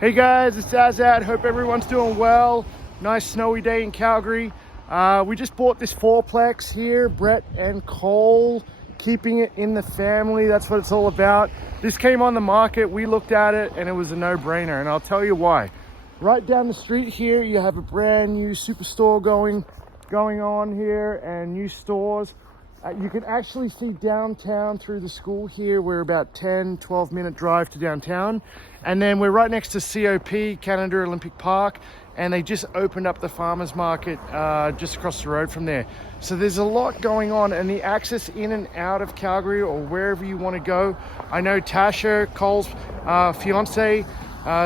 Hey guys, it's Azad. Hope everyone's doing well. Nice snowy day in Calgary. We just bought this fourplex here, Brett and Cole, keeping it in the family. That's what it's all about. This came on the market, we looked at it, and it was a no-brainer, and I'll tell you why. Right down the street here, you have a brand new superstore going on here, and new stores. You can actually see downtown through the school here. We're about 10-12 minute drive to downtown, and then we're right next to COP, Canada Olympic Park, and they just opened up the farmers market just across the road from there. So there's a lot going on, and the access in and out of Calgary or wherever you want to go. I know Tasha, Cole's fiance,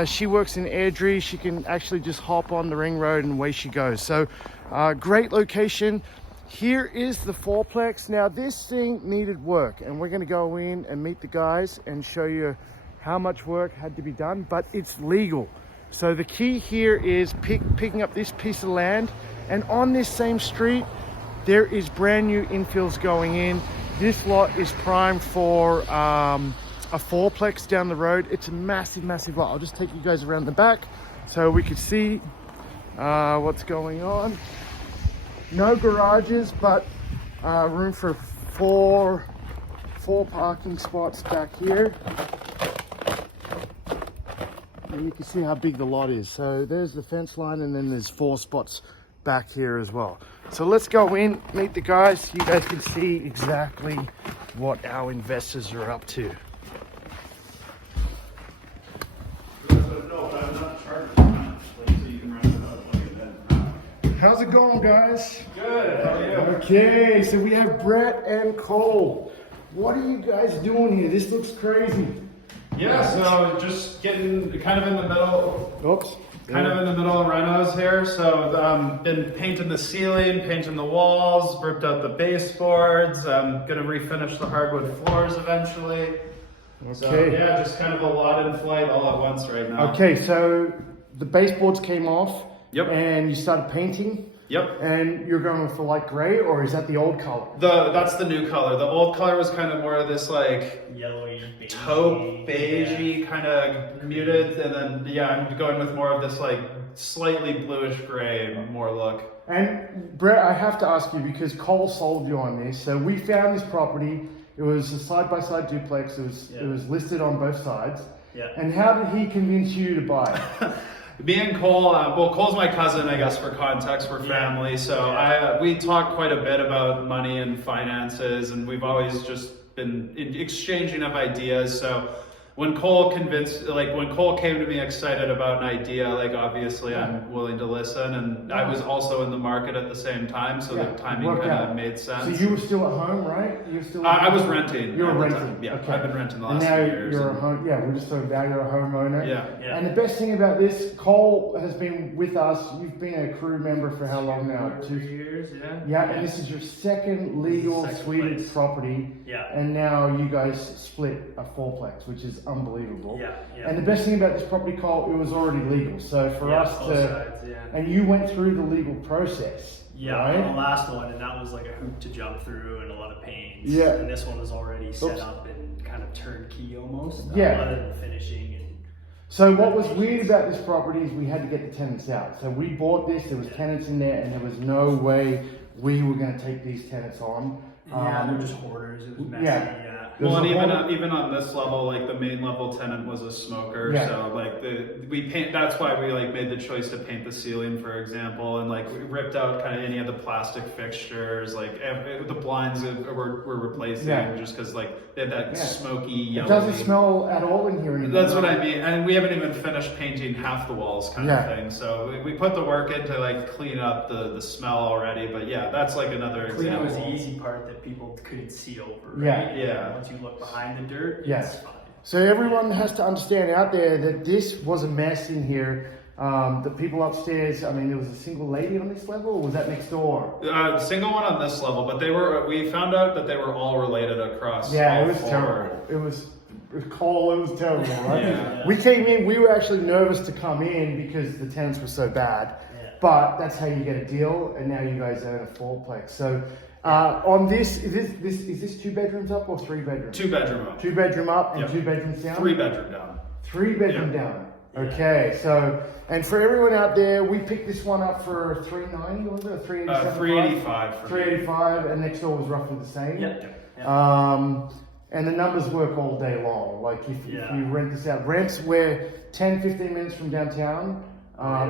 she works in Airdrie. She can actually just hop on the ring road and away she goes. So great location. Here is the fourplex. Now this thing needed work, and we're gonna go in and meet the guys and show you how much work had to be done, but it's legal. So the key here is picking up this piece of land, and on this same street, there is brand new infills going in. This lot is primed for a fourplex down the road. It's a massive, massive lot. I'll just take you guys around the back so we can see what's going on. No garages, but room for four parking spots back here. And you can see how big the lot is. So there's the fence line, and then there's 4 spots back here as well. So let's go in, meet the guys. You guys can see exactly what our investors are up to. How's it going, guys? Good, how are you? Okay, so we have Brett and Cole. What are you guys doing here? This looks crazy. Yeah, so just getting kind of in the middle. Oops. Kind of in the middle of renos here. So been painting the ceiling, painting the walls, ripped out the baseboards. I'm gonna refinish the hardwood floors eventually. Okay. So yeah, just kind of a lot in flight all at once right now. Okay, so the baseboards came off. Yep. And you started painting. Yep. And you're going for like gray, or is that the old color? That's the new color. The old color was kind of more of this like yellowy, taupe, beigey, kind of muted, and then yeah, I'm going with more of this like slightly bluish gray more look. And Brett, I have to ask you, because Cole sold you on this. So we found this property. It was a side-by-side duplex. It was listed on both sides. Yeah. And how did he convince you to buy it? Me and Cole, well, Cole's my cousin, I guess, for context, we're family. So we talk quite a bit about money and finances, and we've always just been exchanging of ideas. So when Cole came to me excited about an idea, like obviously I'm willing to listen, and I was also in the market at the same time, so the timing kind of made sense. So you were still at home, right? You were still. I was renting. You were renting. Yeah, okay. I've been renting the last and now few years. You're a home. Yeah, we're just talking about you're a homeowner. Yeah. And the best thing about this, Cole has been with us. You've been a crew member for how long now? 2 years. Yeah, and this is your second legal suited property. Yeah. And now you guys split a fourplex, which is unbelievable. Yeah. And the best thing about this property, Cole, it was already legal. So for us both to, sides, and you went through the legal process. Yeah, right? on the last one, and that was like a hoop to jump through and a lot of pains. Yeah. And this one was already set up and kind of turnkey almost. Yeah. Other than finishing and. So what was weird about this property is we had to get the tenants out. So we bought this, there was tenants in there, and there was no way we were going to take these tenants on. Yeah, they're just hoarders. It was messy. Yeah. Well, and even on this level, like the main level tenant was a smoker, so like that's why we like made the choice to paint the ceiling, for example, and like we ripped out kind of any of the plastic fixtures, like the blinds we're replacing just because like they had that smoky yellow. It doesn't smell at all in here anymore. That's what I mean, and we haven't even finished painting half the walls, kind of thing. So we put the work in to like clean up the smell already, but yeah, that's like another example. Cleaning was the easy part that people couldn't see over. Right? Yeah. Once you look behind the dirt, yes. it's fine. So everyone has to understand out there that this was a mess in here. The people upstairs, I mean, there was a single lady on this level, or was that next door? Single one on this level, but we found out that they were all related across. Yeah, all it was four. terrible. It was Cole, it was terrible, right? Yeah. We came in, we were actually nervous to come in because the tenants were so bad. Yeah. But that's how you get a deal, and now you guys own a fourplex. So on this, is this 2 bedrooms up or 3 bedrooms? 2 bedroom up. 2 bedroom up and 2 bedrooms down? 3 bedroom down. 3 bedroom down. Okay, so, and for everyone out there, we picked this one up for $390, was it? Or $387? $385 for me. $385, and next door was roughly the same. Yep. And the numbers work all day long. Like if you rent this out, rents we're 10, 15 minutes from downtown.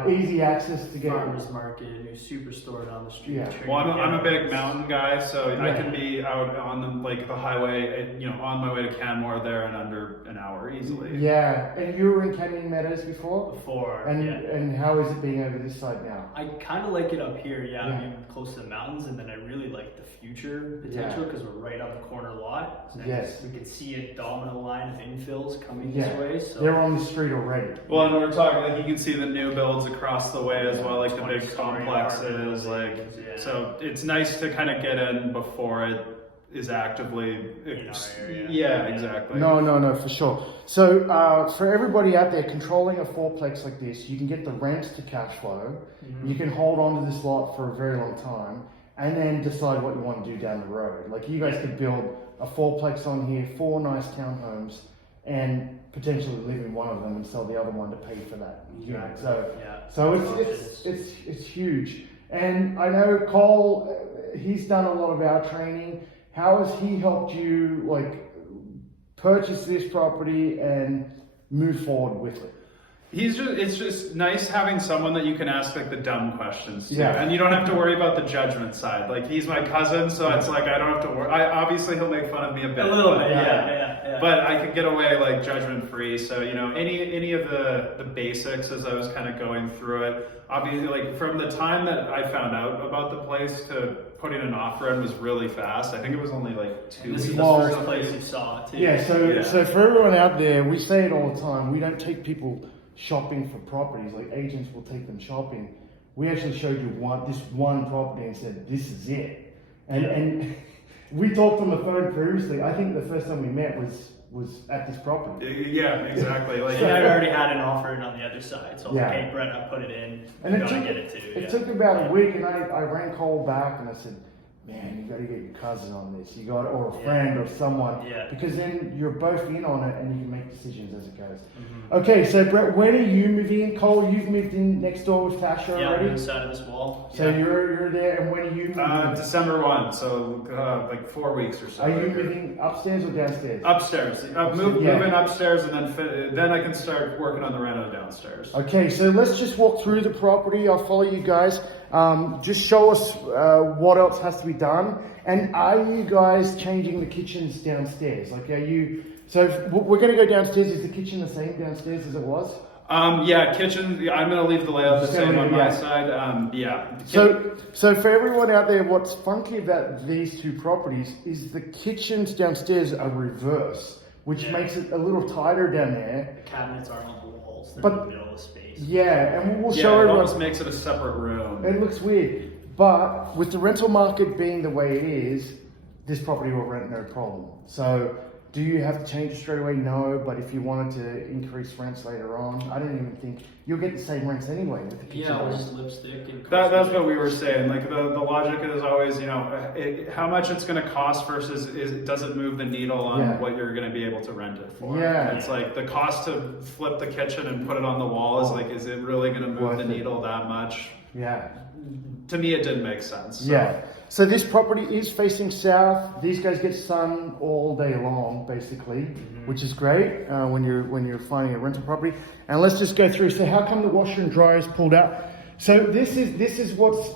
Easy access to get farmers market, a new superstore down the street. Yeah. Well, I'm a big mountain guy, so I can be out on the highway, on my way to Canmore there in under an hour easily. Yeah, and you were in Canyon Meadows before? And how is it being over this side now? I kind of like it up here, being close to the mountains, and then I really like the future potential because we're right on the corner lot. So we can see a domino line of infills coming this way. So they're on the street already. Well, and we're talking you can see the new builds across the way as well, like the big complexes, so it's nice to kind of get in before it is actively exactly. No, for sure. So for everybody out there controlling a fourplex like this, you can get the rent to cash flow. You can hold on to this lot for a very long time and then decide what you want to do down the road. Like you guys could build a fourplex on here, 4 nice townhomes, and potentially live in one of them and sell the other one to pay for that unit. So it's huge. And I know Cole, he's done a lot of our training. How has he helped you purchase this property and move forward with it? It's just nice having someone that you can ask the dumb questions to, Yeah. and you don't have to worry about the judgment side. Like he's my cousin, so it's I don't have to worry. Obviously he'll make fun of me a bit, a little bit, but I could get away judgment free. So any of the basics as I was kind of going through it. Obviously, from the time that I found out about the place to putting an offer in was really fast. I think it was only 2 weeks. This is the first place you saw it too. So for everyone out there, we say it all the time. We don't take people shopping for properties. Agents will take them shopping. We actually showed you this one property and said, this is it. And we talked on the phone previously. I think the first time we met was at this property. Yeah, exactly. And I already had an offer in on the other side, so I was like, hey Brett, I put it in. And you gotta get it too. It took about a week, and I rang Cole back and I said, man, you got to get your cousin on this. You got, or a friend or someone, because then you're both in on it and you can make decisions as it goes. Okay, so Brett, when are you moving in? Cole, you've moved in next door with Tasha already? Yeah, inside of this wall. So you're there, and when are you moving? December 1, so 4 weeks or so. Are you moving upstairs or downstairs? Upstairs. Moving upstairs, and then I can start working on the reno downstairs. Okay, so let's just walk through the property. I'll follow you guys. Just show us what else has to be done. And are you guys changing the kitchens downstairs? So we're going to go downstairs. Is the kitchen the same downstairs as it was? Kitchen. I'm going to leave the layout the same on my side. So for everyone out there, what's funky about these two properties is the kitchens downstairs are reverse, which makes it a little tighter down there. The cabinets aren't on the walls. They're in the middle of the space. Yeah, and we'll show it everyone. almost makes it a separate room. It looks weird. But with the rental market being the way it is, this property will rent no problem. So do you have to change it straight away? No, but if you wanted to increase rents later on, I don't even think you'll get the same rents anyway with the kitchen. Yeah, just lipstick and that's what we were saying. The logic is always, how much it's going to cost versus does it move the needle on what you're going to be able to rent it for? Yeah. It's the cost to flip the kitchen and put it on the wall is it really going to move the needle that much? Yeah. To me, it didn't make sense. So. Yeah. So this property is facing south. These guys get sun all day long, basically, which is great when you're finding a rental property. And let's just go through. So how come the washer and dryer is pulled out? So this is what's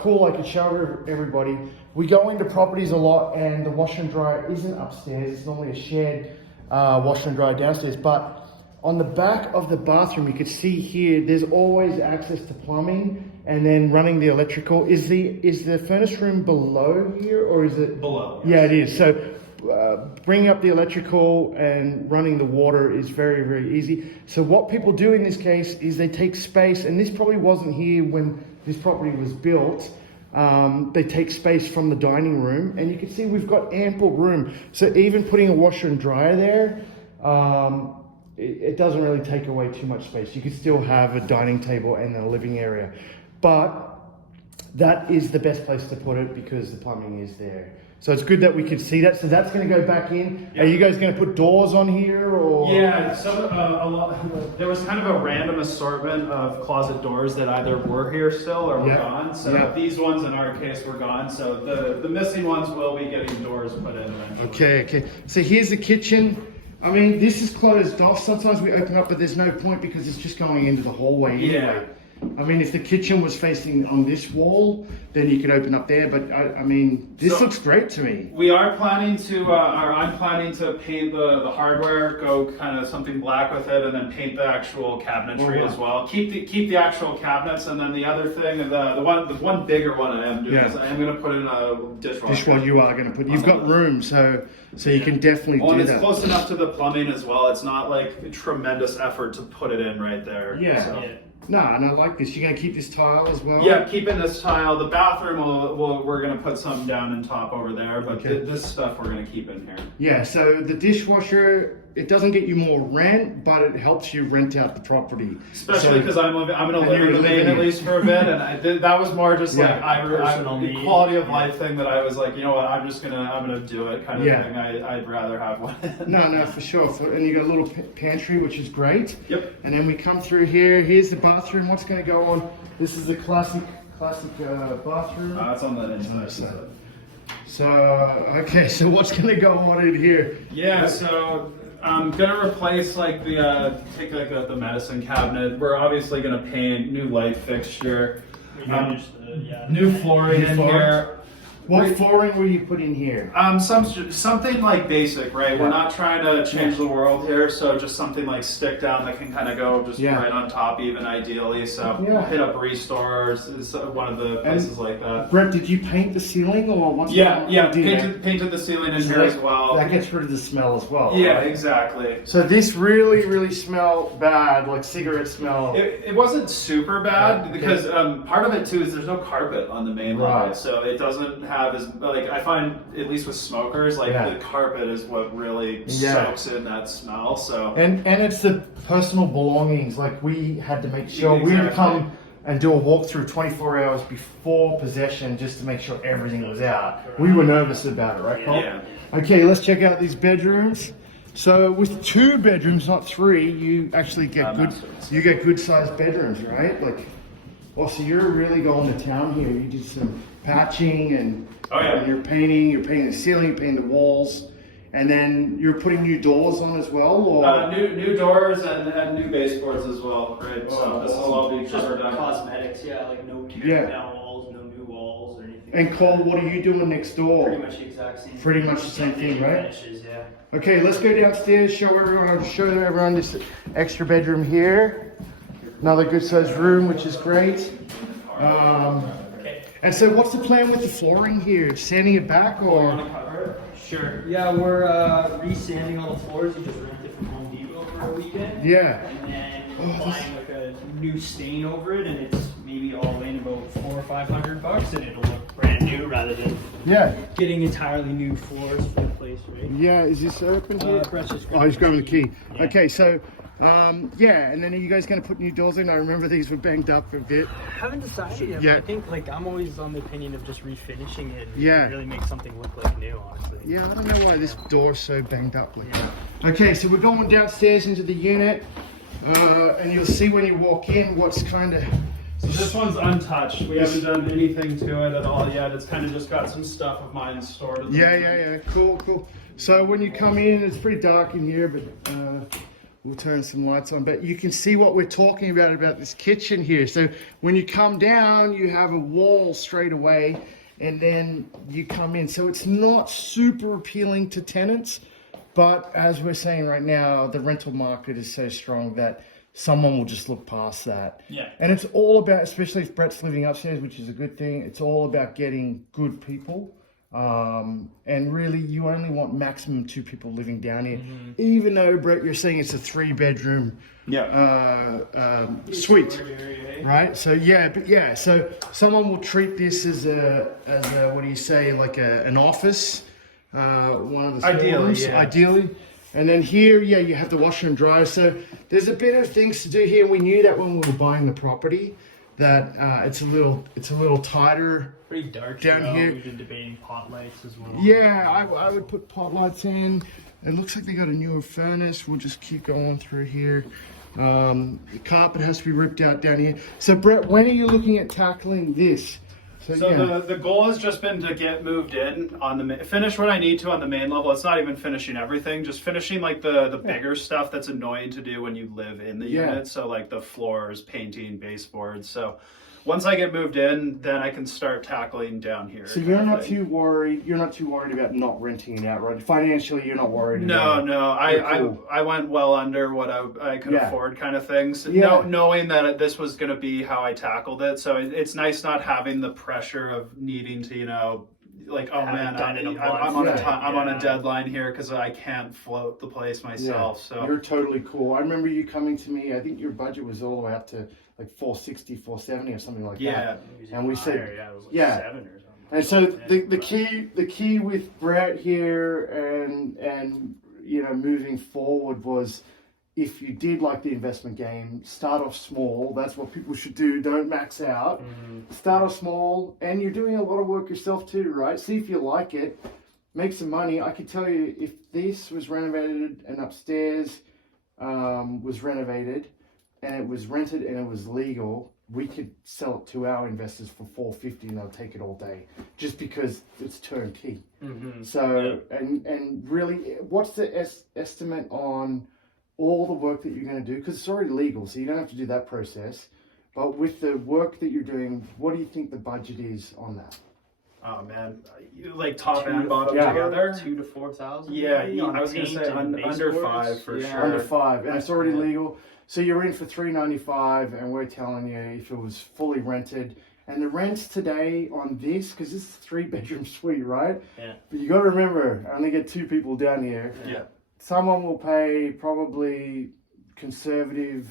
cool. I could show everybody. We go into properties a lot, and the washer and dryer isn't upstairs. It's normally a shared washer and dryer downstairs, but on the back of the bathroom, you can see here, there's always access to plumbing and then running the electrical. Is the furnace room below here, or is it? Below. Yeah, it is. So bringing up the electrical and running the water is very, very easy. So what people do in this case is they take space, and this probably wasn't here when this property was built. They take space from the dining room, and you can see we've got ample room. So even putting a washer and dryer there, it doesn't really take away too much space. You could still have a dining table and a living area, but that is the best place to put it because the plumbing is there. So it's good that we could see that. So that's going to go back in. Yep. Are you guys going to put doors on here, or? Yeah, there was kind of a random assortment of closet doors that either were here still or were gone. So these ones in our case were gone. So the missing ones will be getting doors put in eventually. Okay. So here's the kitchen. I mean, this is closed off. Sometimes we open up, but there's no point because it's just going into the hallway anyway. Yeah. I mean, if the kitchen was facing on this wall, then you could open up there. But I mean, this looks great to me. We are planning to, or I'm planning to paint the hardware, go kind of something black with it, and then paint the actual cabinetry as well. Keep the actual cabinets, and then the other thing, the one bigger one I am doing is I am going to put in a dishwasher. Dishwasher you are going to put. You've got room, so you can definitely do that. And it's close enough to the plumbing as well. It's not like a tremendous effort to put it in right there. Yeah. So. No, and I like this. You're going to keep this tile as well? Yeah, keeping this tile. The bathroom, we're going to put some down and top over there, but this stuff we're going to keep in here. Yeah, so the dishwasher, it doesn't get you more rent, but it helps you rent out the property. Especially because I'm going to live in the main at least for a bit, and that was more just like the quality of life thing that I was like, you know what, I'm gonna do it kind of thing. I'd rather have one. No, for sure. And you got a little pantry, which is great. Yep. And then we come through here. Here's the bathroom. What's going to go on? This is the classic bathroom. That's on the inside. So okay, so what's going to go on in here? Yeah, so I'm gonna replace like the medicine cabinet. We're obviously gonna paint, new light fixture, new flooring in here. What flooring will you put in here? Something like basic, right? We're not trying to change the world here, so just something like stick down that can kind of go just right on top, even ideally. So hit up Restores is one of the places like that. Brett, did you paint the ceiling or what's painted the ceiling in here as well. That gets rid of the smell as well. Yeah, right? Exactly. So this really smelled bad, like cigarette smell. It wasn't super bad because part of it too is there's no carpet on the main level, so it doesn't have as like I find at least with smokers like the carpet is what really soaks in that smell. So and it's the personal belongings. Like we had to make sure we would come and do a walkthrough 24 hours before possession just to make sure everything was out. We were nervous about it, right, Paul? Yeah. Okay, let's check out these bedrooms. So with 2 bedrooms, not 3, you actually get good sized bedrooms, right? Like, so you're really going to town here. You did some patching and you're painting the ceiling, you're painting the walls, and then you're putting new doors on as well, or new doors and new baseboards as well, right? So this will all be covered up. Cosmetics, like no tearing down walls, no new walls or anything. And Cole, what are you doing next door? Pretty much the exact same. Pretty much the same thing, right? Finishes, Okay, let's go downstairs. Show everyone this extra bedroom here. Another good sized room, which is great. And so what's the plan with the flooring here? Sanding it back or? Sure. Yeah, we're re-sanding all the floors. You just rent it from Home Depot for a weekend. Yeah. And then applying like a new stain over it, and it's maybe all in about $400 or $500, and it'll look brand new rather than getting entirely new floors for the place, right? Yeah. Is this open here? He's grabbing the key. Yeah. Okay, so. And then are you guys going to put new doors in? I remember these were banged up a bit. I haven't decided yet. Yeah. I think I'm always on the opinion of just refinishing it and really make something look like new, honestly. Yeah, I don't know why this door's so banged up like that. Okay, so we're going downstairs into the unit, and you'll see when you walk in what's kind of... So this one's untouched. We haven't done anything to it at all yet. It's kind of just got some stuff of mine stored. Yeah. Cool. So when you come in, it's pretty dark in here, but... we'll turn some lights on, but you can see what we're talking about this kitchen here. So when you come down, you have a wall straight away, and then you come in. So it's not super appealing to tenants, but as we're saying right now, the rental market is so strong that someone will just look past that. Yeah. And it's all about, especially if Brett's living upstairs, which is a good thing, it's all about getting good people. And really you only want maximum 2 people living down here, even though Brett, you're saying it's a 3-bedroom suite, right? So so someone will treat this as a what do you say, like an office, one of the ideally. And then here, you have the washer and dryer. So there's a bit of things to do here. We knew that when we were buying the property. that it's a little tighter. Pretty dark down here. We've been debating pot lights as well. Yeah, I would put pot lights in. It looks like they got a newer furnace. We'll just keep going through here. The carpet has to be ripped out down here. So Brett, when are you looking at tackling this? So the goal has just been to get moved in on the finish what I need to on the main level. It's not even finishing everything, just finishing like the bigger stuff that's annoying to do when you live in the unit. So like the floors, painting, baseboards. So once I get moved in, then I can start tackling down here. So you're not too worried. You're not too worried about not renting it out, right? Financially, you're not worried. No. Cool. I went well under what I could afford, kind of things. Knowing that this was going to be how I tackled it. So it's nice not having the pressure of needing to, like, oh man, I'm on a deadline here because I can't float the place myself. So you're totally cool. I remember you coming to me. I think your budget was all the way up to like 460, 470 or something like that. And we said, it was like 7 or something. And so the key with Brett here and moving forward was, if you did like the investment game, start off small. That's what people should do. Don't max out. Mm-hmm. Start off small, and you're doing a lot of work yourself too, right? See if you like it. Make some money. I could tell you, if this was renovated and upstairs was renovated and it was rented and it was legal, we could sell it to our investors for $450 and they'll take it all day, just because it's turnkey. Mm-hmm. So and really, what's the estimate on all the work that you're going to do? Because it's already legal, so you don't have to do that process. But with the work that you're doing, what do you think the budget is on that? Oh man, like top and bottom together, 2,000 to 4,000. Yeah, I was gonna say under 5 for sure. Under 5, and it's already legal. So you're in for $395, and we're telling you, if it was fully rented, and the rents today on this, because this is a 3-bedroom suite, right? Yeah. But you got to remember, I only get 2 people down here. Yeah. Someone will pay probably conservative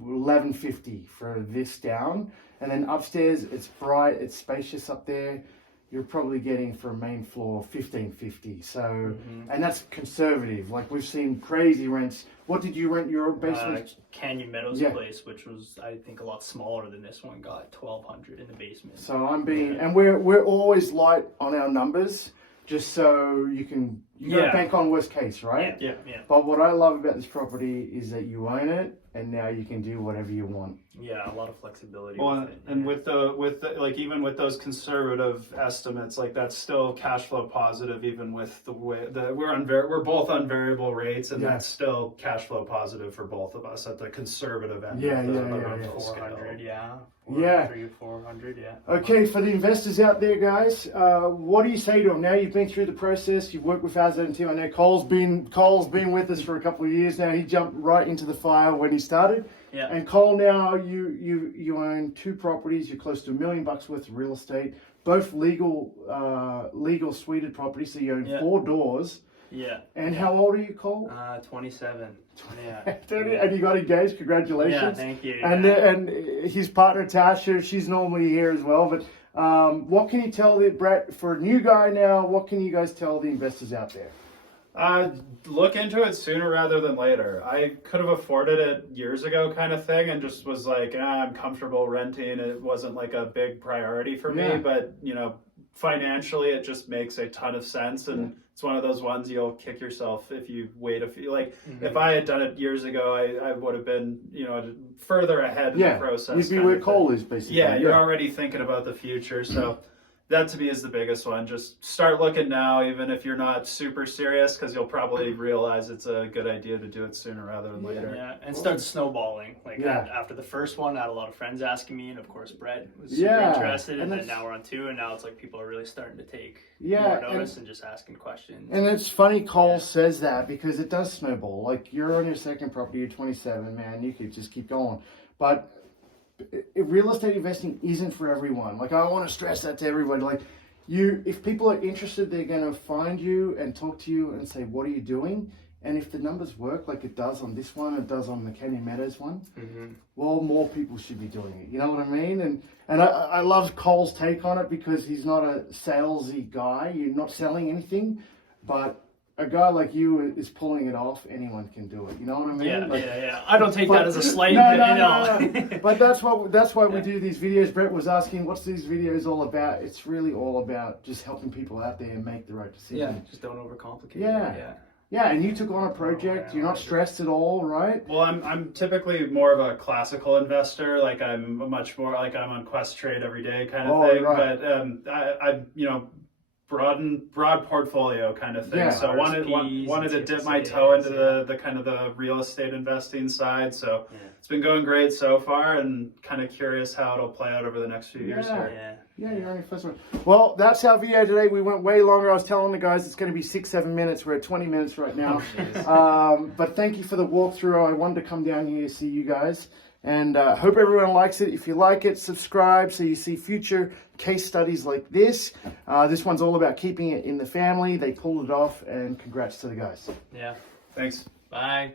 $1,150 for this down, and then upstairs it's bright, it's spacious up there. You're probably getting for a main floor $1,550. So, and that's conservative. Like, we've seen crazy rents. What did you rent your basement? Canyon Meadows place, which was, I think, a lot smaller than this one, got $1,200 in the basement. So and we're always light on our numbers, just so you can bank on worst case, right? Yeah. But what I love about this property is that you own it, and now you can do whatever you want. Yeah, a lot of flexibility. Well, with it, and with the like, even with those conservative estimates, like, that's still cash flow positive, even with the way that we're both on variable rates, and that's still cash flow positive for both of us at the conservative end. Yeah. 400, Yeah. 400, yeah. Okay, for the investors out there, guys, what do you say to them? Now you've been through the process, you've worked with Azad and Tim. I know Cole's been with us for a couple of years now. He jumped right into the fire when he started. Yeah. And Cole, now you own 2 properties. You're close to $1 million worth of real estate, both legal suited properties. So you own 4 doors. Yeah. And how old are you, Cole? 27. Yeah. And you got engaged. Congratulations. Yeah, thank you. And his partner Tasha, she's normally here as well. But what can you tell Brett, for a new guy now? What can you guys tell the investors out there? Look into it sooner rather than later. I could have afforded it years ago, kind of thing, and just was like, I'm comfortable renting. It wasn't like a big priority for me, but financially, it just makes a ton of sense, and it's one of those ones you'll kick yourself if you wait a few. Like, if I had done it years ago, I would have been, further ahead in the process. You'd be where Cole is, basically. Yeah, you're already thinking about the future, so. That to me is the biggest one. Just start looking now, even if you're not super serious, because you'll probably realize it's a good idea to do it sooner rather than later. Yeah, and start snowballing. Like, after the first one, I had a lot of friends asking me, and of course Brett was super interested, and then now we're on 2, and now it's like people are really starting to take more notice and just asking questions. And it's funny Cole says that, because it does snowball. Like, you're on your second property, you're 27, man, you could just keep going. But real estate investing isn't for everyone. Like, I want to stress that to everybody. Like, if people are interested, they're going to find you and talk to you and say, what are you doing? And if the numbers work like it does on this one, it does on the Canyon Meadows one, well, more people should be doing it. You know what I mean? And I love Cole's take on it, because he's not a salesy guy. You're not selling anything, but a guy like you is pulling it off, anyone can do it. You know what I mean? Yeah. I don't take that as a slight. No. But that's why we do these videos. Brett was asking, what's these videos all about? It's really all about just helping people out there and make the right decision. Yeah, just don't overcomplicate it. Yeah, and you took on a project. You're not stressed at all, right? Well, I'm typically more of a classical investor. Like I'm much more like I'm on Quest Trade every day kind of thing. Right. But I broad portfolio kind of thing. Yeah. So I wanted to dip my toe into the kind of the real estate investing side. So it's been going great so far, and kind of curious how it'll play out over the next few years here. Yeah, you're only first one. Well, that's our video today. We went way longer. I was telling the guys it's going to be 6-7 minutes. We're at 20 minutes right now. But thank you for the walkthrough. I wanted to come down here to see you guys. And hope everyone likes it. If you like it, subscribe so you see future case studies like this. This one's all about keeping it in the family. They pulled it off, and congrats to the guys. Yeah. Thanks. Bye.